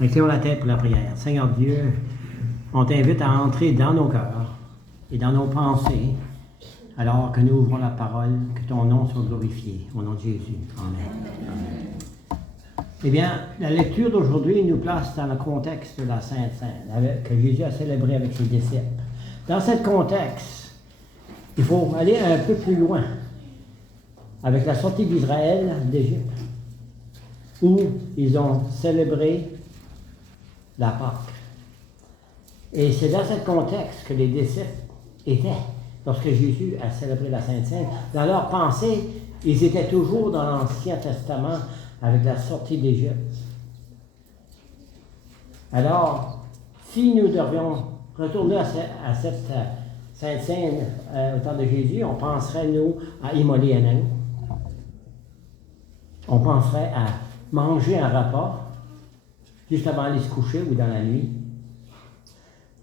Inclinons la tête pour la prière. Seigneur Dieu, on t'invite à entrer dans nos cœurs et dans nos pensées alors que nous ouvrons la parole, que ton nom soit glorifié. Au nom de Jésus. Amen. Amen. Eh bien, la lecture d'aujourd'hui nous place dans le contexte de la Sainte Seine, que Jésus a célébré avec ses disciples. Dans ce contexte, il faut aller un peu plus loin avec la sortie d'Israël d'Égypte, où ils ont célébré la Pâque. Et c'est dans ce contexte que les disciples étaient lorsque Jésus a célébré la Sainte Seine. Dans leur pensée, ils étaient toujours dans l'Ancien Testament avec la sortie d'Égypte. Alors, si nous devions retourner à cette Sainte Seine au temps de Jésus, on penserait, nous, à immoler un agneau. On penserait à manger un repas juste avant d'aller se coucher ou dans la nuit,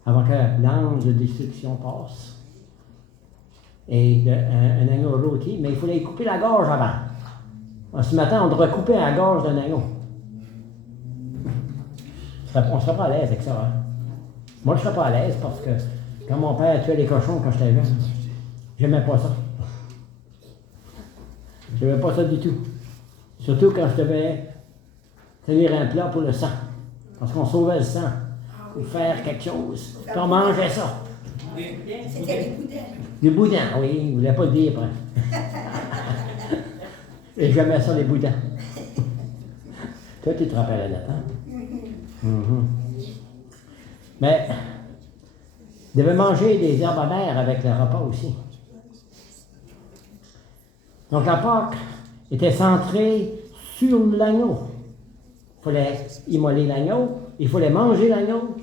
avant que l'ange de destruction passe. Et un agneau rôti, mais il fallait couper la gorge avant. Ce matin, on devrait couper la gorge d'un agneau. On ne serait pas à l'aise avec ça. Hein? Moi, je ne serais pas à l'aise parce que quand mon père tuait les cochons quand j'étais jeune, j'aimais pas ça. J'aimais pas ça du tout. Surtout quand je devais tenir un plat pour le sang. Parce qu'on sauvait le sang. Ou faire quelque chose. Puis on mangeait ça. C'était des boudins. Des boudins, oui. Il ne voulait pas le dire après. Et j'aimais ça, les boudins. Toi, tu te rappelles là, hein? Mm-hmm. Mais, il devait manger des herbes amères avec le repas aussi. Donc, la Pâque était centrée sur l'agneau. Il fallait immoler l'agneau, il fallait manger l'agneau.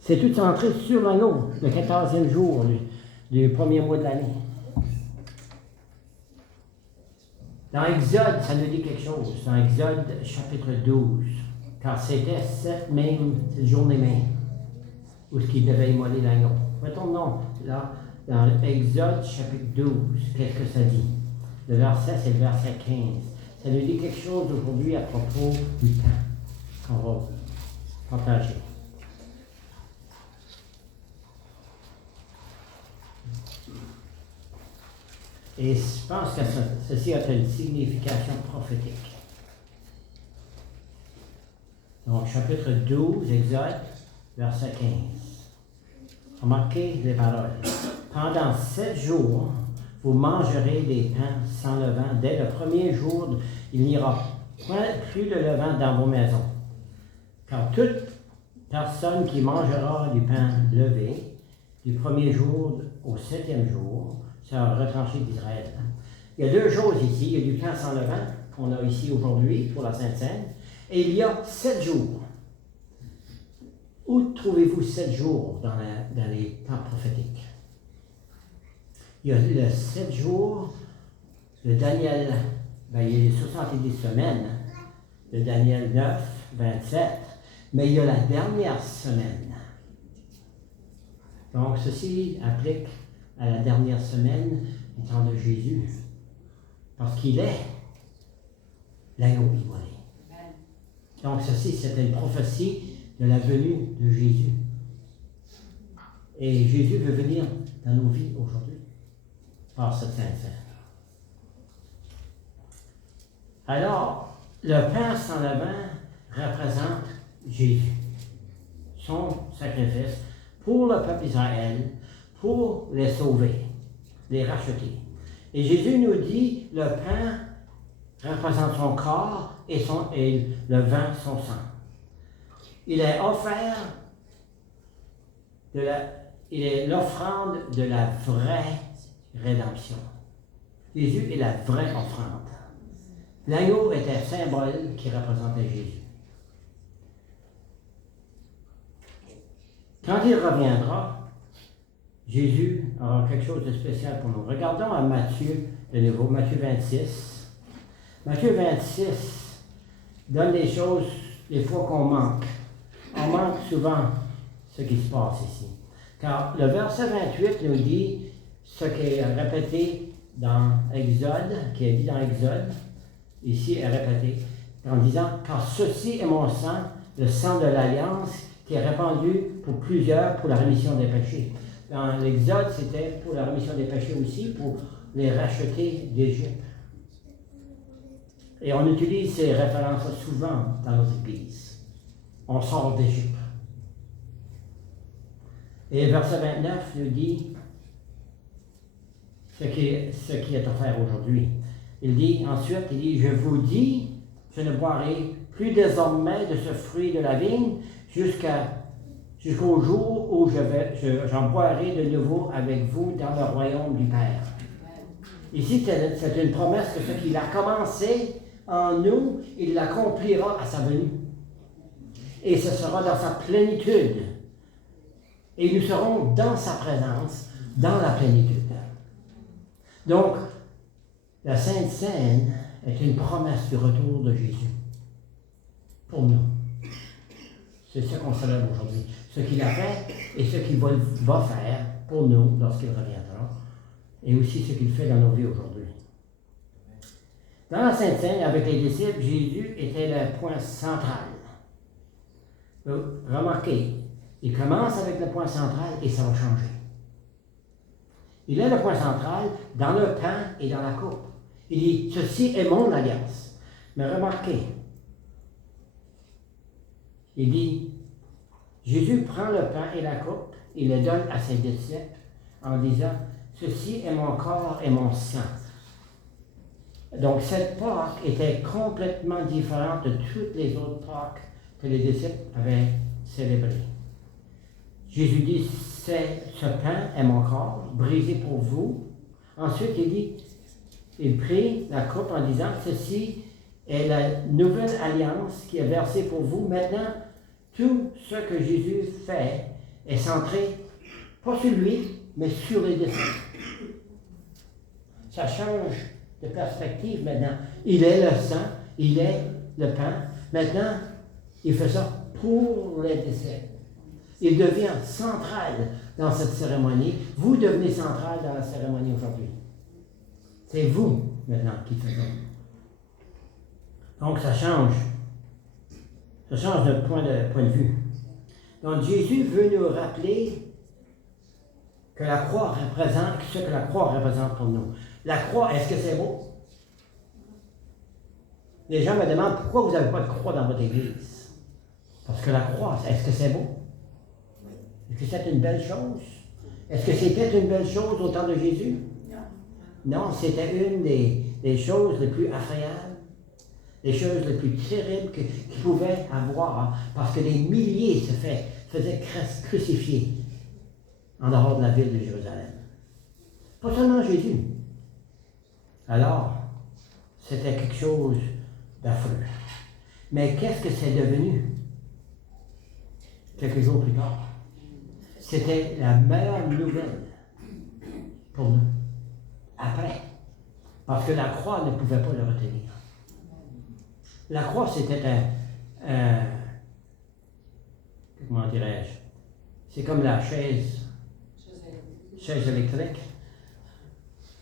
C'est tout centré sur l'agneau, le 14e jour du premier mois de l'année. Dans Exode, ça nous dit quelque chose. Dans Exode, chapitre 12. Car c'était cette journée même où il devait immoler l'agneau. Retournons là, dans Exode, chapitre 12. Qu'est-ce que ça dit? Le verset, c'est le verset 15. Ça nous dit quelque chose aujourd'hui à propos du temps qu'on va partager. Et je pense que ceci a une signification prophétique. Donc, chapitre 12, Exode, verset 15. Remarquez les paroles. Pendant 7 jours, vous mangerez des pains sans levain. Dès le premier jour, il n'y aura plus de levain dans vos maisons. Car toute personne qui mangera du pain levé, du premier jour au 7e jour, sera retranché d'Israël. Il y a 2 choses ici. Il y a du pain sans levain, qu'on a ici aujourd'hui pour la Sainte Seine, et il y a 7 jours. Où trouvez-vous 7 jours dans les temps prophétiques? Il y a le 7 jours de Daniel, il y a les 70 semaines de Daniel 9, 27, mais il y a la dernière semaine. Donc, ceci applique à la dernière semaine du temps de Jésus, parce qu'il est l'agneau immolé. Donc, ceci, c'est une prophétie de la venue de Jésus. Et Jésus veut venir dans nos vies aujourd'hui, par cette Sainte Seine. Alors, le pain sans levain représente Jésus, son sacrifice pour le peuple d'Israël, pour les sauver, les racheter. Et Jésus nous dit, le pain représente son corps et le vin son sang. Il est offert, il est l'offrande de la vraie rédemption. Jésus est la vraie offrande. L'agneau était un symbole qui représentait Jésus. Quand il reviendra, Jésus aura quelque chose de spécial pour nous. Regardons à Matthieu, de nouveau, Matthieu 26. Matthieu 26 donne des choses, des fois qu'on manque. On manque souvent ce qui se passe ici. Car le verset 28 nous dit ce qui est répété dans Exode, qui est dit dans Exode, ici est répété, en disant « Car ceci est mon sang le sang de l'Alliance qui est répandu pour plusieurs pour la rémission des péchés. Dans l'Exode, c'était pour la rémission des péchés aussi, pour les racheter d'Égypte. Et on utilise ces références souvent dans nos églises. On sort d'Égypte. Et verset 29 nous dit ce qui est offert aujourd'hui. Il dit ensuite, je vous dis, je ne boirai plus désormais de ce fruit de la vigne jusqu'au jour où j'en boirai de nouveau avec vous dans le royaume du Père. Ici, c'est une promesse que ce qu'il a commencé en nous, il l'accomplira à sa venue. Et ce sera dans sa plénitude. Et nous serons dans sa présence, dans la plénitude. Donc, la Sainte Seine est une promesse du retour de Jésus. Pour nous. C'est ce qu'on célèbre aujourd'hui. Ce qu'il a fait et ce qu'il va faire pour nous lorsqu'il reviendra. Et aussi ce qu'il fait dans nos vies aujourd'hui. Dans la Sainte Seine, avec les disciples, Jésus était le point central. Remarquez, il commence avec le point central et ça va changer. Il est le point central dans le pain et dans la coupe. Il dit, ceci est mon alliance. Mais remarquez, il dit, Jésus prend le pain et la coupe, il le donne à ses disciples en disant, ceci est mon corps et mon sang. Donc cette Pâque était complètement différente de toutes les autres Pâques que les disciples avaient célébrées. Jésus dit, ce pain est mon corps, brisé pour vous. Ensuite, il prit la coupe en disant, ceci est la nouvelle alliance qui est versée pour vous. Maintenant, tout ce que Jésus fait est centré, pas sur lui, mais sur les disciples. Ça change de perspective maintenant. Il est le sang, il est le pain. Maintenant, il fait ça pour les disciples. Il devient central dans cette cérémonie. Vous devenez central dans la cérémonie aujourd'hui. C'est vous, maintenant, qui faites ça. Donc, ça change. Ça change notre point de vue. Donc, Jésus veut nous rappeler que la croix représente ce que la croix représente pour nous. La croix, est-ce que c'est beau? Les gens me demandent pourquoi vous n'avez pas de croix dans votre église. Parce que la croix, est-ce que c'est beau? Est-ce que c'est une belle chose? Est-ce que c'était une belle chose au temps de Jésus? Non. Non, c'était une des choses les plus effrayantes, les choses les plus terribles qu'il pouvait avoir, parce que des milliers se faisaient crucifier en dehors de la ville de Jérusalem. Pas seulement Jésus. Alors, c'était quelque chose d'affreux. Mais qu'est-ce que c'est devenu quelques jours plus tard? C'était la meilleure nouvelle pour nous. Après. Parce que la croix ne pouvait pas le retenir. La croix, c'était comment dirais-je? C'est comme la chaise électrique.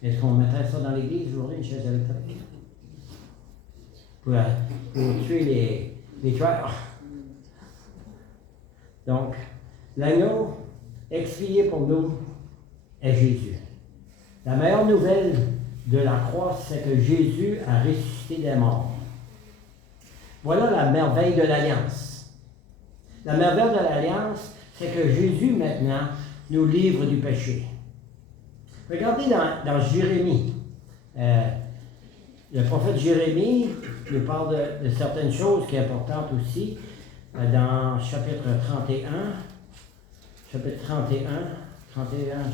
Est-ce qu'on mettrait ça dans l'église aujourd'hui, une chaise électrique? Pour tuer les tueurs. Donc, l'agneau expié pour nous est Jésus. La meilleure nouvelle de la croix, c'est que Jésus a ressuscité des morts. Voilà la merveille de l'Alliance. La merveille de l'Alliance, c'est que Jésus, maintenant, nous livre du péché. Regardez dans Jérémie. Le prophète Jérémie nous parle de certaines choses qui sont importantes aussi. Dans chapitre 31. Chapitre 31.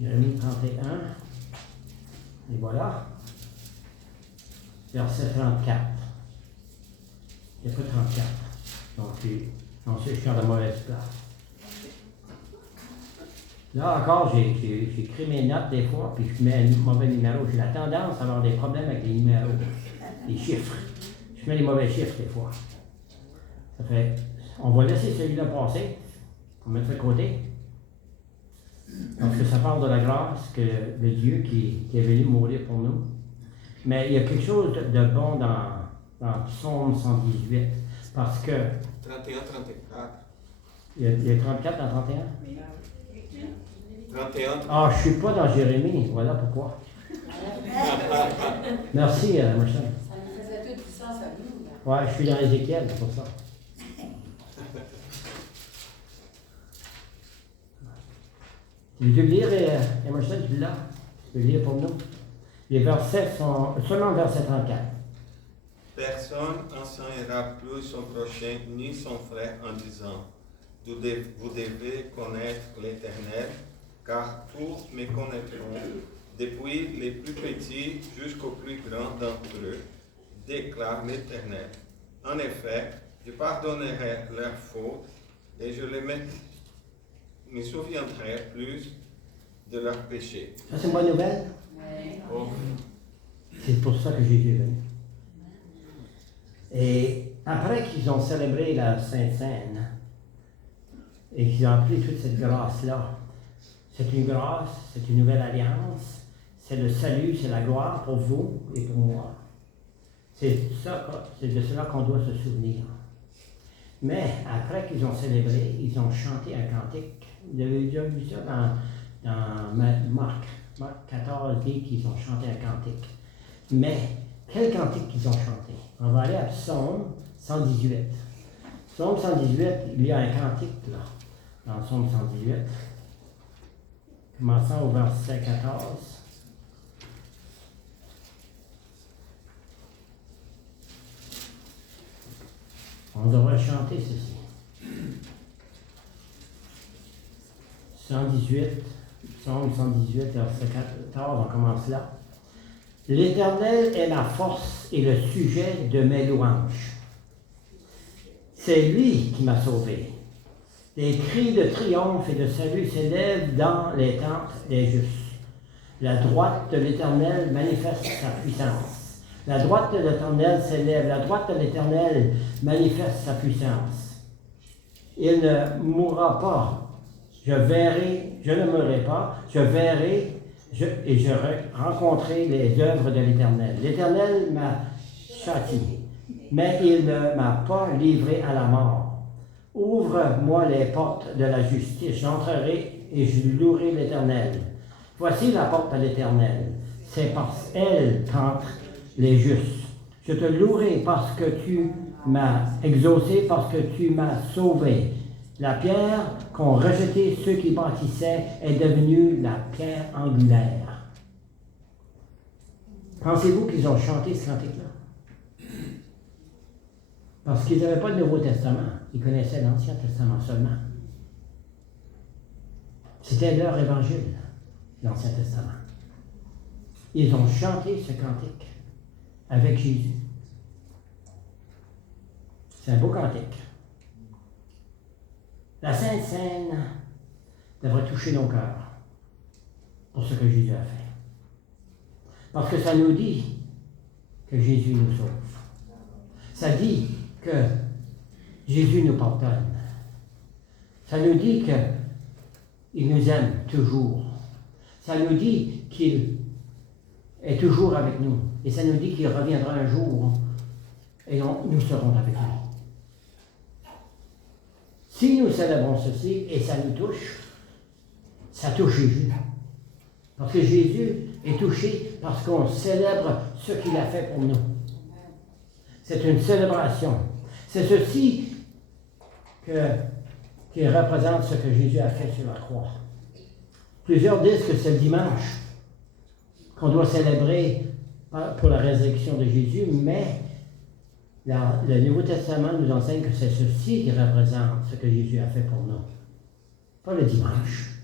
Jérémie 31. Et voilà. Verset 34. Il n'y a pas 34. Donc, ensuite, je suis dans la mauvaise place. Là encore, j'écris mes notes des fois, puis je mets un mauvais numéro. J'ai la tendance à avoir des problèmes avec les numéros, les chiffres. Je mets les mauvais chiffres des fois. Ça fait, on va laisser celui-là passer, on va mettre de côté. Parce que ça parle de la grâce de Dieu qui est venu mourir pour nous. Mais il y a quelque chose de bon dans Psaume 118, parce que 31, 34. il y a 34 dans 31. 31. Ah, je ne suis pas dans Jérémie, voilà pourquoi. Merci, Michel. Ça nous faisait tout du sens à nous. Ouais, je suis dans Ézéchiel, c'est pour ça. Tu veux le lire, Emerson, tu l'as? Tu veux le lire pour nous? Les versets sont seulement verset 34. Personne n'enseignera plus son prochain ni son frère en disant, vous devez connaître l'Éternel, car tous me connaîtront, depuis les plus petits jusqu'aux plus grands d'entre eux, déclare l'Éternel. En effet, je pardonnerai leurs fautes et je me souviendrai plus de leurs péchés. Ça, c'est une bonne nouvelle? Oui. Oh. C'est pour ça que Jésus est venu. Et après qu'ils ont célébré la Sainte Seine et qu'ils ont appris toute cette grâce-là, c'est une grâce, c'est une nouvelle alliance, c'est le salut, c'est la gloire pour vous et pour moi. C'est de cela qu'on doit se souvenir. Mais après qu'ils ont célébré, ils ont chanté un cantique. Vous avez déjà vu ça dans Marc 14, dit qu'ils ont chanté un cantique. Mais quel cantique qu'ils ont chanté? On va aller à Psaume 118. Psaume 118, il y a un cantique là, dans Psaume 118. Commençons au verset 14. On devrait chanter ceci. 118, Psaume 118, verset 14, on commence là. L'Éternel est ma force et le sujet de mes louanges. C'est lui qui m'a sauvé. Des cris de triomphe et de salut s'élèvent dans les tentes des justes. La droite de l'Éternel manifeste sa puissance. La droite de l'Éternel s'élève. La droite de l'Éternel manifeste sa puissance. Il ne mourra pas. Je ne mourrai pas. Je verrai et je rencontrerai les œuvres de l'Éternel. L'Éternel m'a châtié, mais il ne m'a pas livré à la mort. Ouvre-moi les portes de la justice. J'entrerai et je louerai l'Éternel. Voici la porte de l'Éternel. C'est par elle qu'entrent les justes. Je te louerai parce que tu m'as exaucé, parce que tu m'as sauvé. La pierre qu'ont rejetée ceux qui bâtissaient est devenue la pierre angulaire. Pensez-vous qu'ils ont chanté ce cantique-là? Parce qu'ils n'avaient pas de Nouveau Testament. Ils connaissaient l'Ancien Testament seulement. C'était leur évangile, l'Ancien Testament. Ils ont chanté ce cantique avec Jésus. C'est un beau cantique. La Sainte Seine devrait toucher nos cœurs pour ce que Jésus a fait. Parce que ça nous dit que Jésus nous sauve. Ça dit que Jésus nous pardonne. Ça nous dit qu'il nous aime toujours. Ça nous dit qu'il est toujours avec nous. Et ça nous dit qu'il reviendra un jour et nous serons avec lui. Si nous célébrons ceci et ça nous touche, ça touche Jésus. Parce que Jésus est touché parce qu'on célèbre ce qu'il a fait pour nous. C'est une célébration. C'est ceci qui représente ce que Jésus a fait sur la croix. Plusieurs disent que c'est le dimanche qu'on doit célébrer pour la résurrection de Jésus, mais le Nouveau Testament nous enseigne que c'est ceci qui représente ce que Jésus a fait pour nous. Pas le dimanche.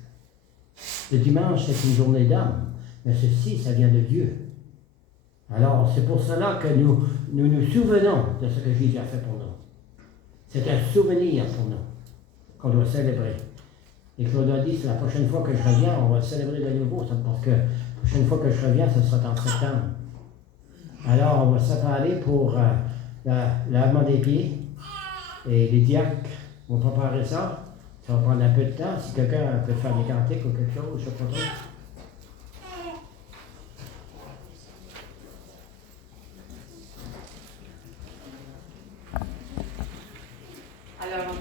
Le dimanche, c'est une journée d'homme, mais ceci, ça vient de Dieu. Alors, c'est pour cela que nous souvenons de ce que Jésus a fait pour nous. C'est un souvenir pour nous qu'on doit célébrer. Et Claude a dit, c'est la prochaine fois que je reviens, on va célébrer de nouveau, parce que la prochaine fois que je reviens, ce sera en septembre. Alors, on va se préparer pour lavement des pieds, et les diacres vont préparer ça. Ça va prendre un peu de temps. Si quelqu'un peut faire des cantiques ou quelque chose, je sais pas trop. Alors,